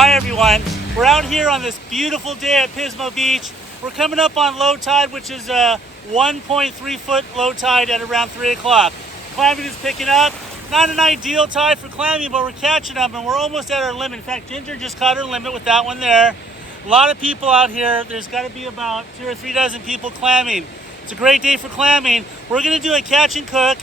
Hi everyone, we're out here on this beautiful day at Pismo Beach. We're coming up on low tide, which is a 1.3 foot low tide at around 3 o'clock. Clamming is picking up. Not an ideal tide for clamming, but we're catching them and we're almost at our limit. In fact, Ginger just caught her limit with that one there. A lot of people out here. There's got to be about 2 or 3 dozen people clamming. It's a great day for clamming. We're going to do a catch and cook,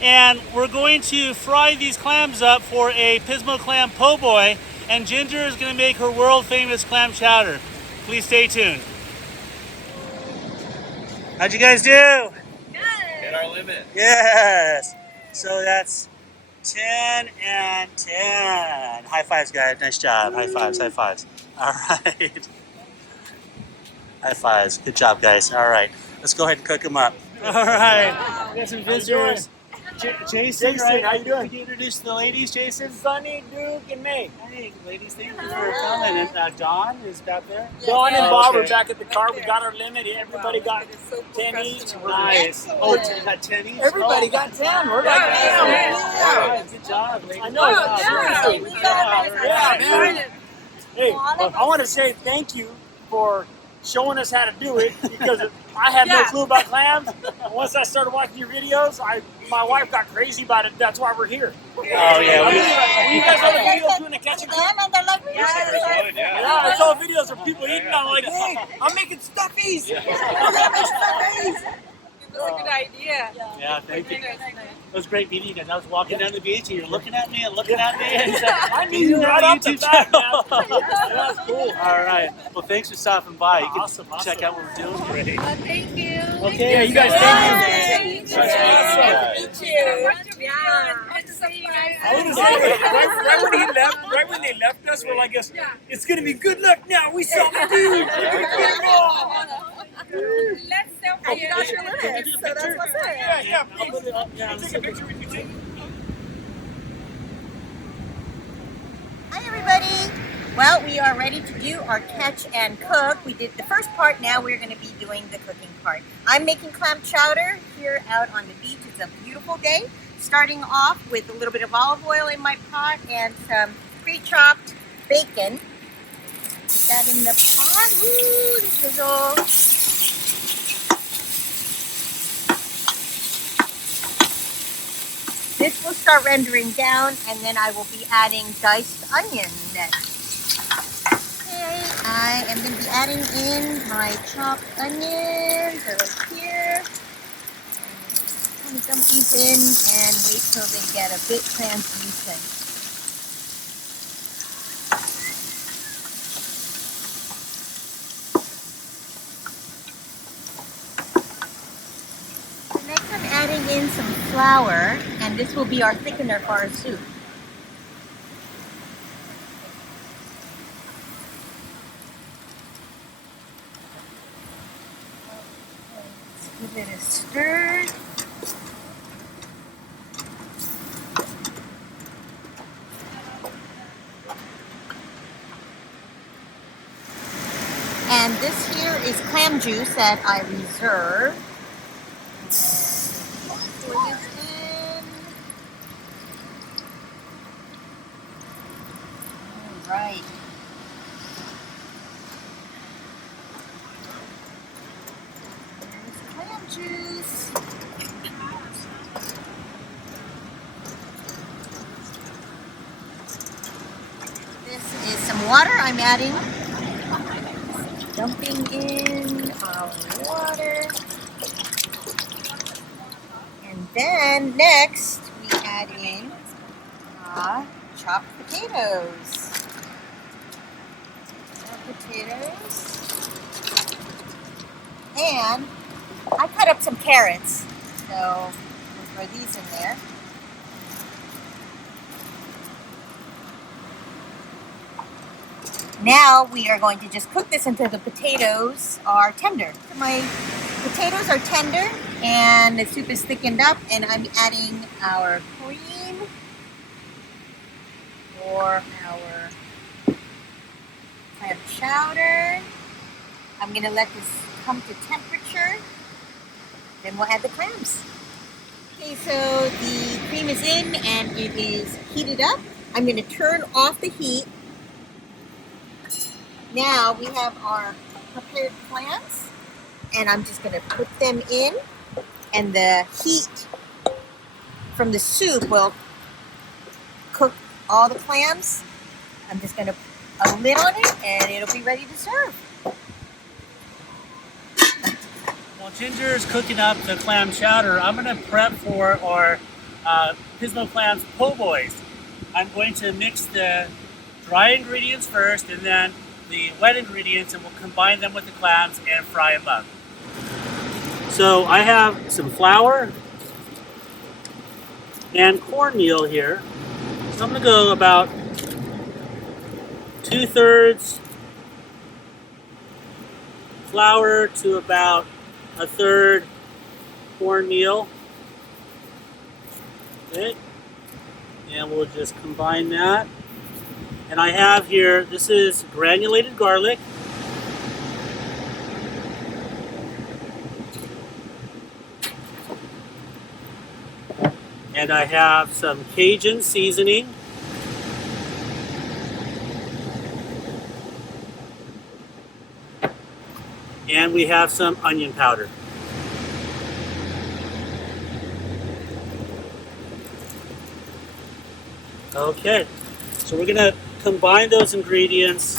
and we're going to fry these clams up for a Pismo clam po' boy, and Ginger is going to make her world famous clam chowder. Please stay tuned. How'd you guys do? Good. Hit our limit. Yes. So that's 10 and 10. High fives, guys. Nice job. High fives, high fives. All right. High fives. Good job, guys. All right. Let's go ahead and cook them up. All right. We got some visitors. Jason, right? How you doing? Could you introduce the ladies, Jason? Sunny, Duke, and May. Hey, ladies, thank you for coming. And Dawn is back there. Dawn and Bob Okay. are back at the car. We got our limit. Everybody got 10 each. Nice. Oh, you got 10 each? Everybody got 10. We're like, damn. Yeah. Good job, ladies. I know. Seriously. Yeah, man. Hey, I want to say thank you for showing us how to do it, because I had no clue about clams. Once I started watching your videos, my wife got crazy about it. That's why we're here. Oh, yeah. You guys saw the videos doing the catch and cook? Yeah, I saw videos of people eating. I'm like, hey, I'm making stuffies. That's a good idea. Yeah, thank you. It was great meeting you guys. I was walking down the beach and you're looking at me and looking at me. And I knew you right off the bat, man. That's cool. All right. Well, thanks for stopping by. You can Awesome. check out what we're doing. Great. Thank you. Okay. Yeah, you guys, thank you. Nice to meet you. Yeah. Good to see you guys. I was gonna say, right when they left us, we're like, it's gonna be good luck now. We saw the dude. We're gonna get him all. Let's selfie. You got your limit, so that's what's up. Yeah. I'll put it up. Can I take a picture with you too? Hi everybody! Well, we are ready to do our catch and cook. We did the first part, now we're going to be doing the cooking part. I'm making clam chowder here out on the beach. It's a beautiful day. Starting off with a little bit of olive oil in my pot and some pre-chopped bacon. Put that in the pot. Ooh, the sizzle. This will start rendering down, and then I will be adding diced onion next. Okay, I am going to be adding in my chopped onions right here. I'm going to dump these in and wait till they get a bit translucent. Next I'm adding in some flour, and this will be our thickener for our soup. Let's give it a stir. And this here is clam juice that I reserve. Pour this in. All right. Here's clam juice. This is some water I'm adding. Dumping in our water. And then next we add in chopped potatoes. And I cut up some carrots, so we'll throw these in there. Now we are going to just cook this until the potatoes are tender. So my potatoes are tender and the soup is thickened up, and I'm adding our cream for our clam chowder. I'm going to let this come to temperature, then we'll add the clams. Okay, so the cream is in and it is heated up. I'm going to turn off the heat Now we have our prepared clams, and I'm just going to put them in, and the heat from the soup will cook all the clams. I'm just going to put a lid on it, and it'll be ready to serve. While Ginger is cooking up the clam chowder, I'm going to prep for our Pismo clams poboys. I'm going to mix the dry ingredients first and then the wet ingredients, and we'll combine them with the clams and fry them up. So I have some flour and cornmeal here. So I'm going to go about 2/3 flour to about 1/3 cornmeal. Okay, and we'll just combine that. And I have here, this is granulated garlic. And I have some Cajun seasoning. And we have some onion powder. Okay, so we're gonna combine those ingredients.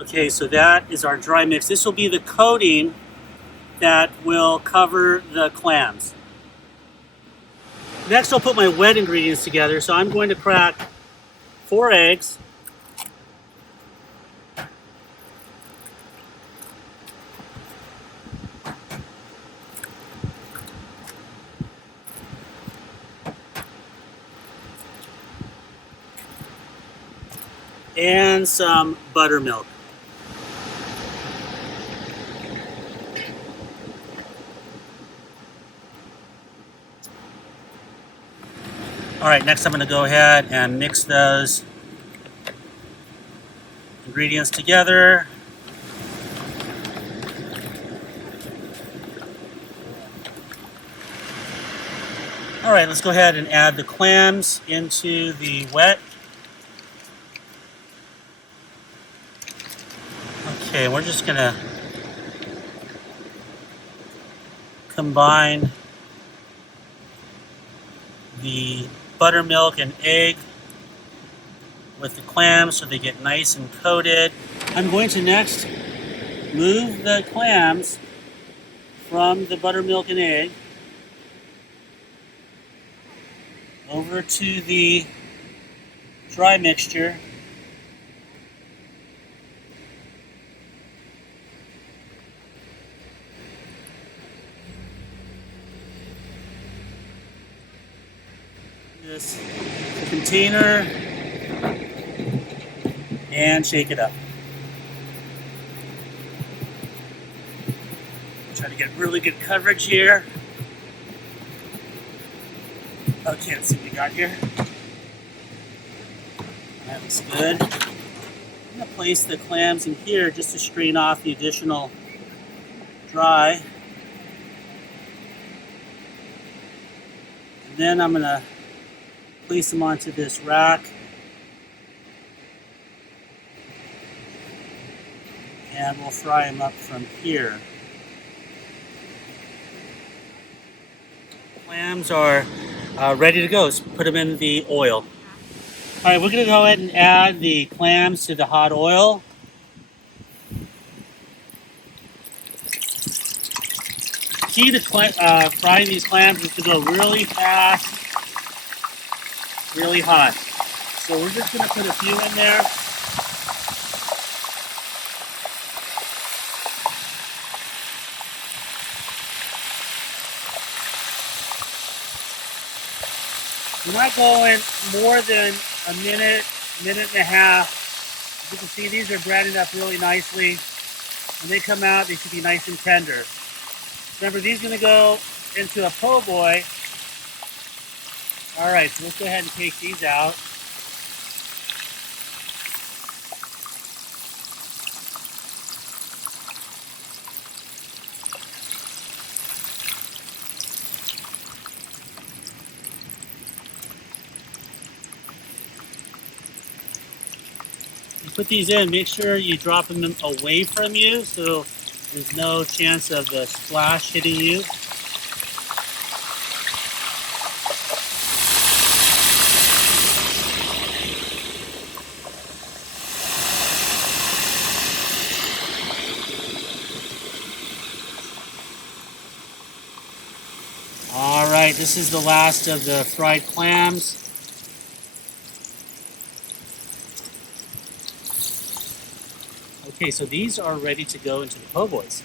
Okay, so that is our dry mix. This will be the coating that will cover the clams. Next, I'll put my wet ingredients together. So I'm going to crack 4 eggs. And some buttermilk. All right, next I'm going to go ahead and mix those ingredients together. All right, let's go ahead and add the clams into the wet. Okay, we're just going to combine the buttermilk and egg with the clams so they get nice and coated. I'm going to next move the clams from the buttermilk and egg over to the dry mixture. This container and shake it up. Try to get really good coverage here. Okay, let's see what we got here. That looks good. I'm going to place the clams in here just to strain off the additional dry. And then I'm going to place them onto this rack. And we'll fry them up from here. Clams are ready to go. Let's put them in the oil. All right, we're going to go ahead and add the clams to the hot oil. Key to frying these clams is to go really fast, really hot. So we're just going to put a few in there. We're not going more than a minute, minute and a half. As you can see, these are branded up really nicely. When they come out, they should be nice and tender. Remember, these are going to go into a po' boy. All right, so let's go ahead and take these out. put these in, make sure you drop them away from you so there's no chance of the splash hitting you. All right, this is the last of the fried clams. Okay, so these are ready to go into the poboys.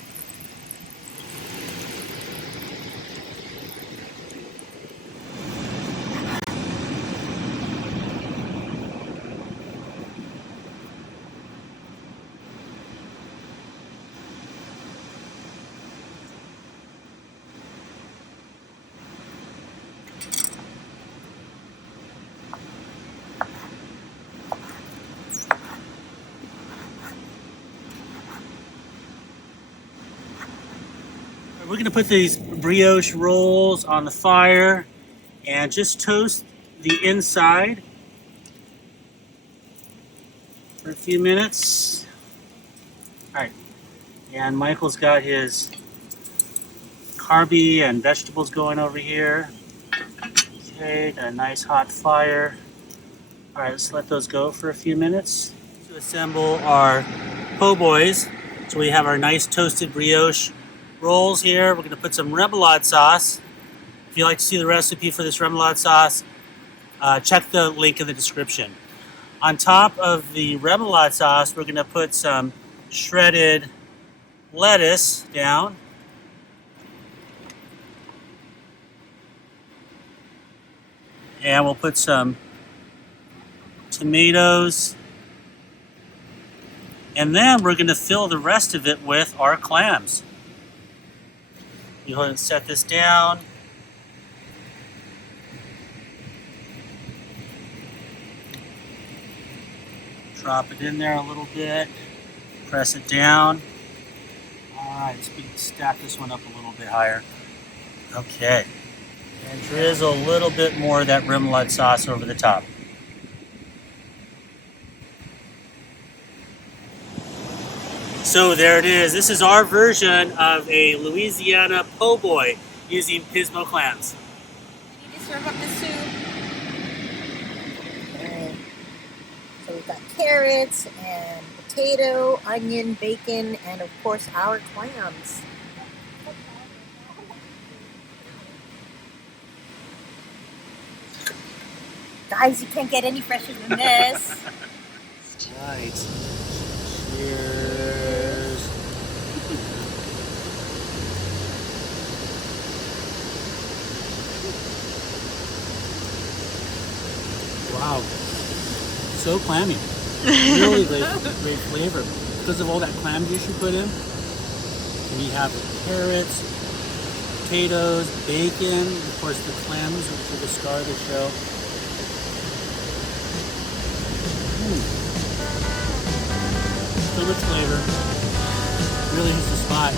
We're going to put these brioche rolls on the fire and just toast the inside for a few minutes. All right, and Michael's got his carby and vegetables going over here. Okay, got a nice hot fire. All right, let's let those go for a few minutes. To assemble our poboys, so we have our nice toasted brioche rolls here. We're going to put some remoulade sauce. If you'd like to see the recipe for this remoulade sauce, check the link in the description. On top of the remoulade sauce, we're going to put some shredded lettuce down. And we'll put some tomatoes. And then we're going to fill the rest of it with our clams. You go ahead and set this down. Drop it in there a little bit. Press it down. All right, let's stack this one up a little bit higher. Okay. And drizzle a little bit more of that remoulade sauce over the top. So there it is. This is our version of a Louisiana po' boy using Pismo clams. I need to serve up the soup. And so we've got carrots and potato, onion, bacon, and of course our clams. Guys, you can't get any fresher than this. Right. Cheers. Wow. So clammy. Really great flavor. Because of all that clam juice you put in. And you have the carrots, potatoes, bacon, of course the clams, which are the star of the show. So much flavor. Really hits the spot.